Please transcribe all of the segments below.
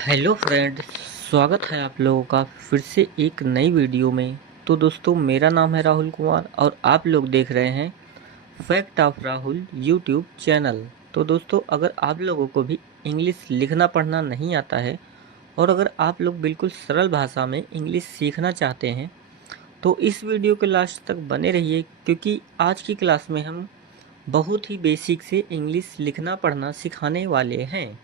Hello friend, स्वागत है आप लोगों का फिर से एक नई वीडियो में। तो दोस्तों, मेरा नाम है राहुल कुमार और आप लोग देख रहे हैं fact of Rahul YouTube channel. तो दोस्तों, अगर आप लोगों को भी इंग्लिश लिखना पढ़ना नहीं आता है और अगर आप लोग बिल्कुल सरल भाषा में इंग्लिश सीखना चाहते हैं तो इस वीडियो के लास्ट तक बने रहिए, क्योंकि आज की क्लास में हम बहुत ही बेसिक से इंग्लिश लिखना पढ़ना सिखाने वाले हैं।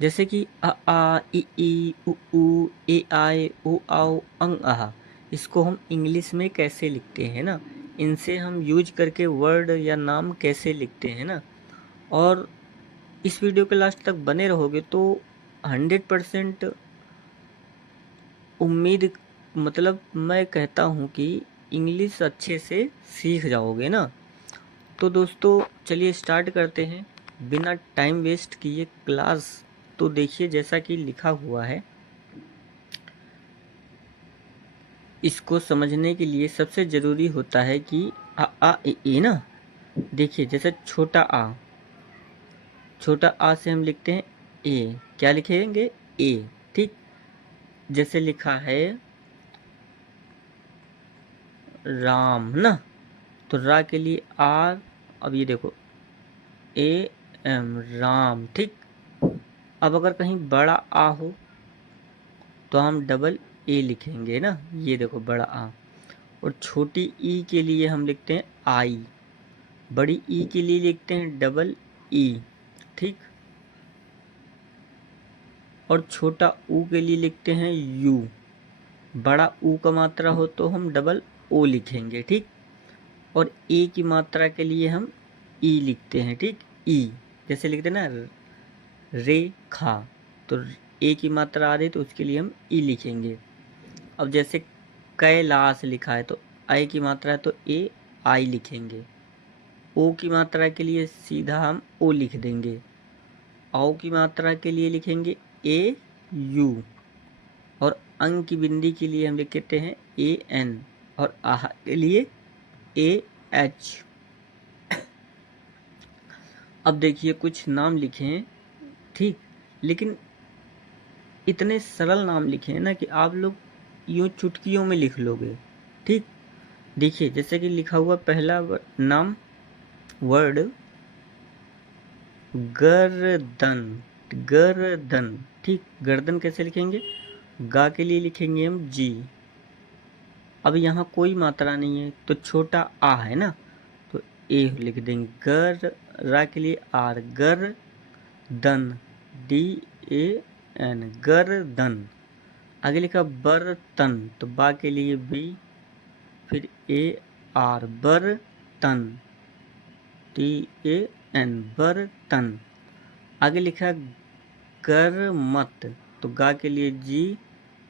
जैसे कि अ आ इ ई उ ऊ ए आई ओ आओ अंग आहा, इसको हम इंग्लिश में कैसे लिखते हैं ना, इनसे हम यूज करके वर्ड या नाम कैसे लिखते हैं ना। और इस वीडियो के लास्ट तक बने रहोगे तो 100% उम्मीद, मतलब मैं कहता हूँ कि इंग्लिश अच्छे से सीख जाओगे ना। तो दोस्तों, चलिए स्टार्ट करते हैं बिना टाइम वेस्ट किए क्लास। तो देखिए, जैसा कि लिखा हुआ है, इसको समझने के लिए सबसे ज़रूरी होता है कि आ ए ए ना। देखिए, जैसे छोटा आ से हम लिखते हैं ए। क्या लिखेंगे? ए। ठीक। जैसे लिखा है राम ना, तो रा के लिए आर। अब ये देखो ए एम, राम। ठीक। अब अगर कहीं बड़ा आ हो तो हम डबल ए लिखेंगे ना। ये देखो बड़ा आ। और छोटी ई के लिए हम लिखते हैं आई। बड़ी ई के लिए लिखते हैं डबल ई। ठीक। और छोटा ऊ के लिए लिखते हैं यू। बड़ा ऊ का मात्रा हो तो हम डबल ओ लिखेंगे। ठीक। और ए की मात्रा के लिए हम ई लिखते हैं। ठीक। ई जैसे लिखते हैं ना रेखा, तो ए की मात्रा आ रही तो उसके लिए हम ई लिखेंगे। अब जैसे कैलाश लिखा है तो आई की मात्रा है तो ए आई लिखेंगे। ओ की मात्रा के लिए सीधा हम ओ लिख देंगे। औ की मात्रा के लिए लिखेंगे ए यू। और अंग की बिंदी के लिए हम लिखते हैं ए एन। और आह के लिए ए एच। अब देखिए, कुछ नाम लिखे हैं। ठीक। लेकिन इतने सरल नाम लिखे हैं ना कि आप लोग यूं चुटकियों में लिख लोगे। ठीक। देखिए, जैसे कि लिखा हुआ पहला नाम वर्ड गर्दन। गर्दन। ठीक। गर्दन कैसे लिखेंगे? गा के लिए लिखेंगे हम जी। अब यहाँ कोई मात्रा नहीं है तो छोटा आ है ना, तो ए लिख देंगे। गर। रा के लिए आर। गर दन, डी ए एन, गर्दन। आगे लिखा बर्तन, तो बा के लिए बी, फिर ए आर, बर्तन, टी ए एन, बर्तन। आगे लिखा गरमत, तो गा के लिए जी,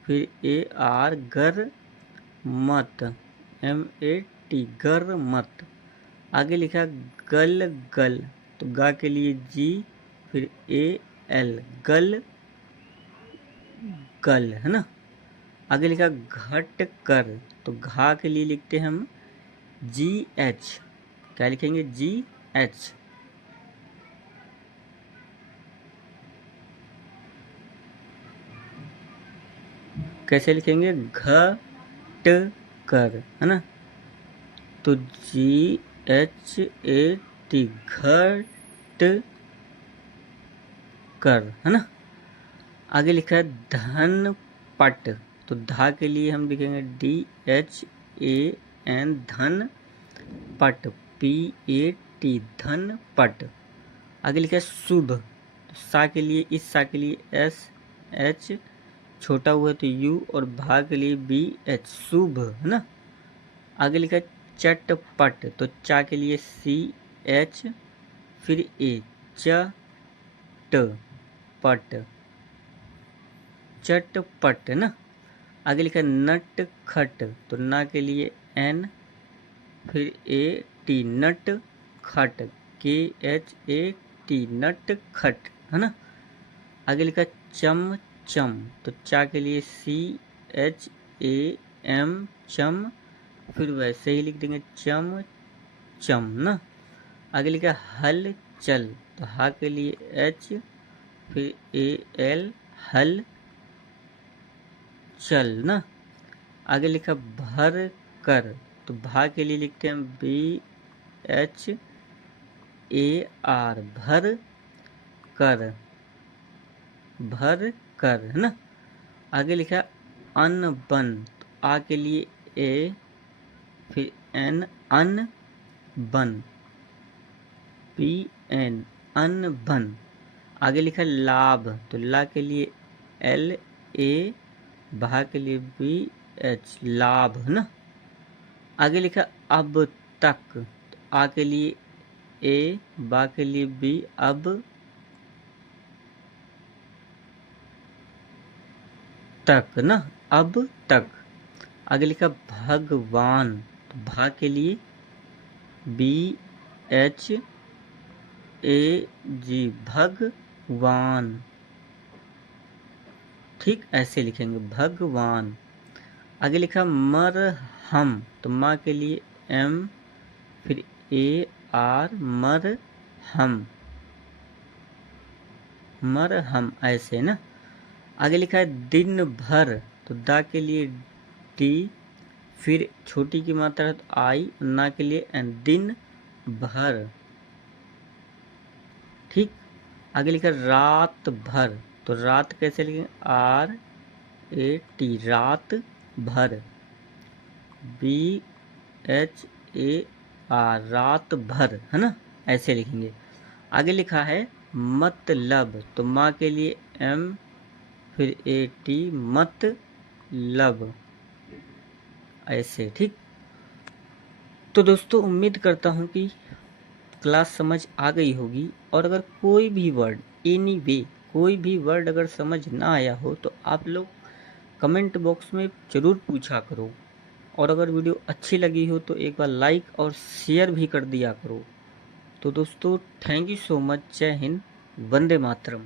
फिर ए आर, गर मत, एम ए टी, गरमत। आगे लिखा गल गल, तो गा के लिए जी, फिर ए एल, गल गल, है ना। आगे लिखा घट कर, तो घा के लिए लिखते हैं हम जी एच। क्या लिखेंगे? जी एच। कैसे लिखेंगे? घट कर, है ना। तो जी एच ए टी, घट कर, है ना। आगे लिखा है धन पट, तो धा के लिए हम लिखेंगे डी एच ए एन, धन पट, पी ए टी, धन पट। आगे लिखा है शुभ, तो सा के लिए, इस सा के लिए एस एच, छोटा हुआ तो यू, और भा के लिए बी एच, शुभ, है ना। आगे लिखा है चटपट, तो चा के लिए सी एच, फिर ए, च ट पट, चटपट, है ना। आगे लिखा है नट खट, तो ना के लिए एन, फिर ए टी, नट खट, के एच ए टी, नट खट, है ना। आगे लिखा चम चम, तो चा के लिए सी एच ए एम, चम, फिर वैसे ही लिख देंगे चम चम ना। आगे लिखा हल चल, तो हा के लिए एच, फिर ए एल, हल चल ना। आगे लिखा भर कर, तो भा के लिए लिखते हैं BHAR, भर कर, भर कर है ना। आगे लिखा अन बन, तो आ के लिए A, फिर N, अन बन, PN, अन बन। आगे लिखा लाभ, तो ला के लिए LA, भा के लिए BH, लाभ है ना। आगे लिखा अब तक, तो आ के लिए A, बा के लिए B, अब तक ना, अब तक। आगे लिखा भगवान, तो भा के लिए BHAG, भगवान। ठीक ऐसे लिखेंगे भगवान। आगे लिखा मरहम, तो माँ के लिए M, फिर AR, मरहम, मरहम ऐसे ना। आगे लिखा है दिन भर, तो दा के लिए D, फिर छोटी की मात्रा है तो I, ना के लिए N, दिन भर। ठीक। आगे लिखा रात भर, तो रात कैसे लिखेंगे RAT, रात भर, BHAR, रात भर है ना, ऐसे लिखेंगे। आगे लिखा है मतलब, तो माँ के लिए M, फिर AT, मतलब ऐसे। ठीक। तो दोस्तों उम्मीद करता हूँ कि क्लास समझ आ गई होगी, और अगर कोई भी वर्ड एनीवे कोई भी वर्ड अगर समझ ना आया हो तो आप लोग कमेंट बॉक्स में ज़रूर पूछा करो, और अगर वीडियो अच्छी लगी हो तो एक बार लाइक और शेयर भी कर दिया करो। तो दोस्तों थैंक यू सो मच, जय हिंद, वंदे मातरम।